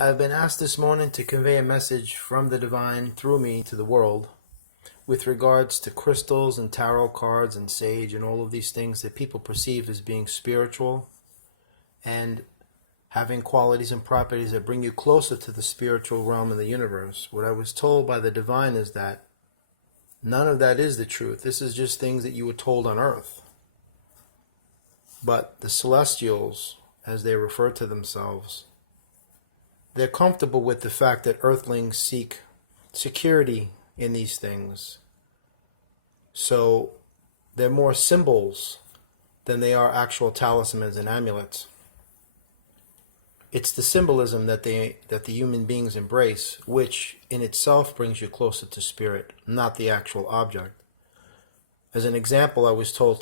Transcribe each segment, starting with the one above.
I've been asked this morning to convey a message from the divine through me to the world with regards to crystals and tarot cards and sage and all of these things that people perceive as being spiritual and having qualities and properties that bring you closer to the spiritual realm of the universe. What I was told by the divine is that none of that is the truth. This is just things that you were told on earth. But the celestials, as they refer to themselves, they're comfortable with the fact that earthlings seek security in these things. So they're more symbols than they are actual talismans and amulets. It's the symbolism that the human beings embrace, which in itself brings you closer to spirit, not the actual object. As an example, I was told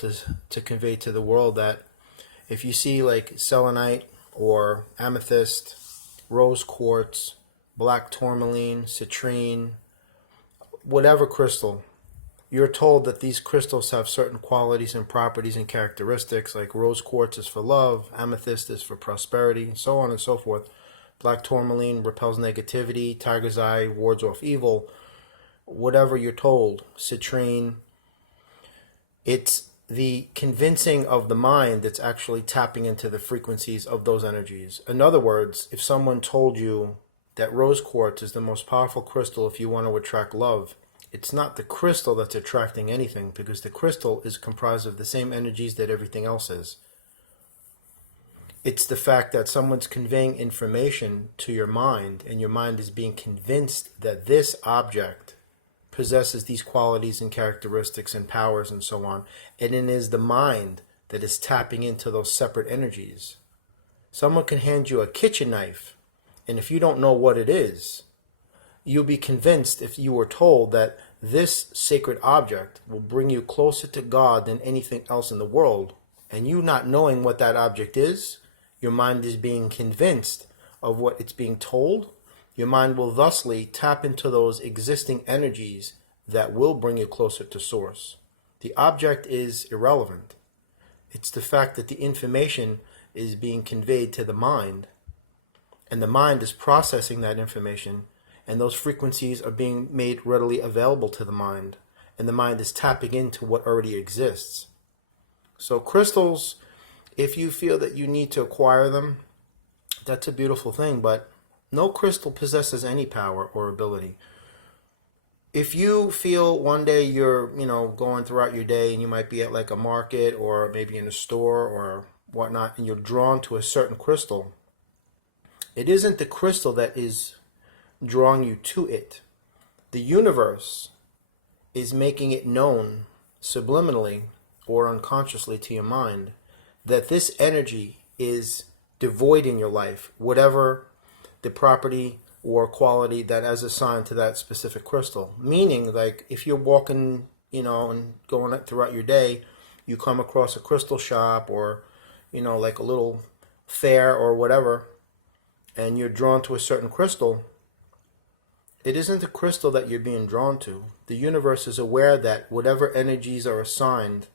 to convey to the world that if you see like selenite or amethyst, rose quartz, black tourmaline, citrine, whatever crystal, you're told that these crystals have certain qualities and properties and characteristics, like rose quartz is for love, amethyst is for prosperity, so on and so forth. Black tourmaline repels negativity, tiger's eye wards off evil, whatever you're told, citrine. It's the convincing of the mind that's actually tapping into the frequencies of those energies. In other words, if someone told you that rose quartz is the most powerful crystal if you want to attract love, it's not the crystal that's attracting anything, because the crystal is comprised of the same energies that everything else is. It's the fact that someone's conveying information to your mind, and your mind is being convinced that this object possesses these qualities and characteristics and powers and so on, and it is the mind that is tapping into those separate energies. Someone can hand you a kitchen knife, and if you don't know what it is, you'll be convinced if you were told that this sacred object will bring you closer to God than anything else in the world, and you not knowing what that object is, your mind is being convinced of what it's being told. Your mind will thusly tap into those existing energies that will bring you closer to source. The object is irrelevant. It's the fact that the information is being conveyed to the mind, and the mind is processing that information, and those frequencies are being made readily available to the mind, and the mind is tapping into what already exists. So crystals, if you feel that you need to acquire them, that's a beautiful thing, but no crystal possesses any power or ability. If you feel one day you're, going throughout your day and you might be at like a market or maybe in a store or whatnot, and you're drawn to a certain crystal, it isn't the crystal that is drawing you to it. The universe is making it known subliminally or unconsciously to your mind that this energy is devoid in your life, whatever the property or quality that is assigned to that specific crystal. Meaning, like, if you're walking, and going throughout your day, you come across a crystal shop or, like a little fair or whatever, and you're drawn to a certain crystal, it isn't the crystal that you're being drawn to. The universe is aware that whatever energies are assigned,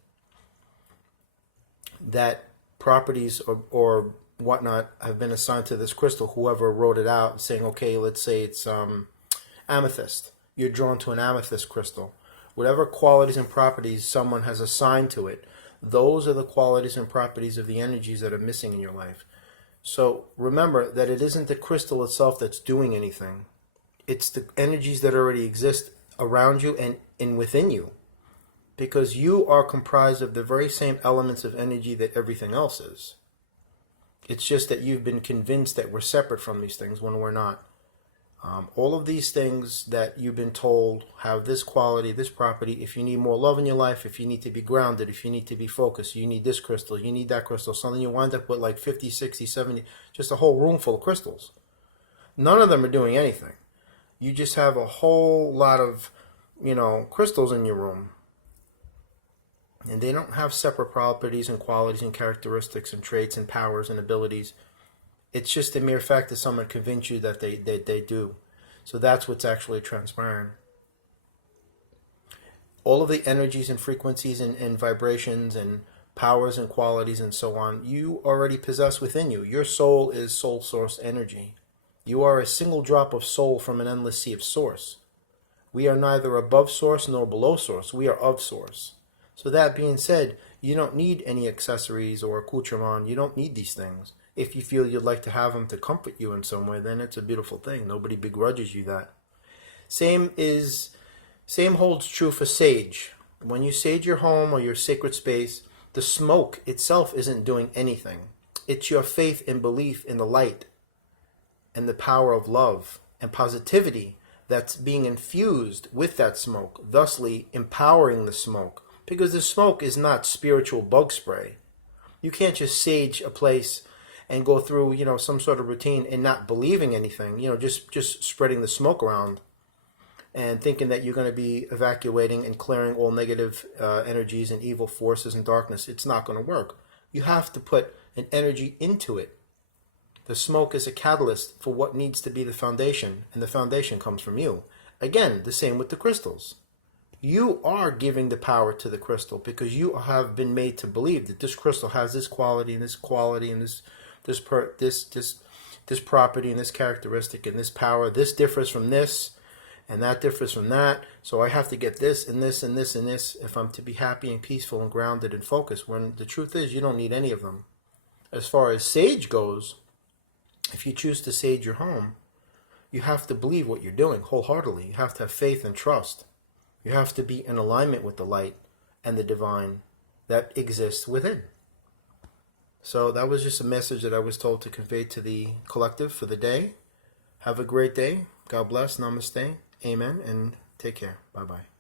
that properties or whatnot have been assigned to this crystal, whoever wrote it out, saying, okay, let's say it's amethyst. You're drawn to an amethyst crystal. Whatever qualities and properties someone has assigned to it, those are the qualities and properties of the energies that are missing in your life. So remember that it isn't the crystal itself that's doing anything. It's the energies that already exist around you and within you. Because you are comprised of the very same elements of energy that everything else is. It's just that you've been convinced that we're separate from these things when we're not. All of these things that you've been told have this quality, this property. If you need more love in your life, if you need to be grounded, if you need to be focused, you need this crystal, you need that crystal. Something you wind up with like 50, 60, 70, just a whole room full of crystals. None of them are doing anything. You just have a whole lot of, crystals in your room. And they don't have separate properties and qualities and characteristics and traits and powers and abilities. It's just the mere fact that someone convinced you that they do. So that's what's actually transpiring. All of the energies and frequencies and vibrations and powers and qualities and so on, you already possess within you. Your soul is soul source energy. You are a single drop of soul from an endless sea of source. We are neither above source nor below source. We are of source. So that being said, you don't need any accessories or accoutrement. You don't need these things. If you feel you'd like to have them to comfort you in some way, then it's a beautiful thing. Nobody begrudges you that. Same holds true for sage. When you sage your home or your sacred space, the smoke itself isn't doing anything. It's your faith and belief in the light and the power of love and positivity that's being infused with that smoke, thusly empowering the smoke. Because the smoke is not spiritual bug spray. You can't just sage a place and go through, some sort of routine and not believing anything, just spreading the smoke around and thinking that you're going to be evacuating and clearing all negative energies and evil forces and darkness. It's not going to work. You have to put an energy into it. The smoke is a catalyst for what needs to be the foundation, and the foundation comes from you. Again, the same with the crystals. You are giving the power to the crystal because you have been made to believe that this crystal has this quality and this quality and this property and this characteristic and this power. This differs from this and that differs from that. So I have to get this and this and this and this if I'm to be happy and peaceful and grounded and focused, when the truth is you don't need any of them. As far as sage goes, if you choose to sage your home, you have to believe what you're doing wholeheartedly. You have to have faith and trust. You have to be in alignment with the light and the divine that exists within. So that was just a message that I was told to convey to the collective for the day. Have a great day. God bless. Namaste. Amen. And take care. Bye-bye.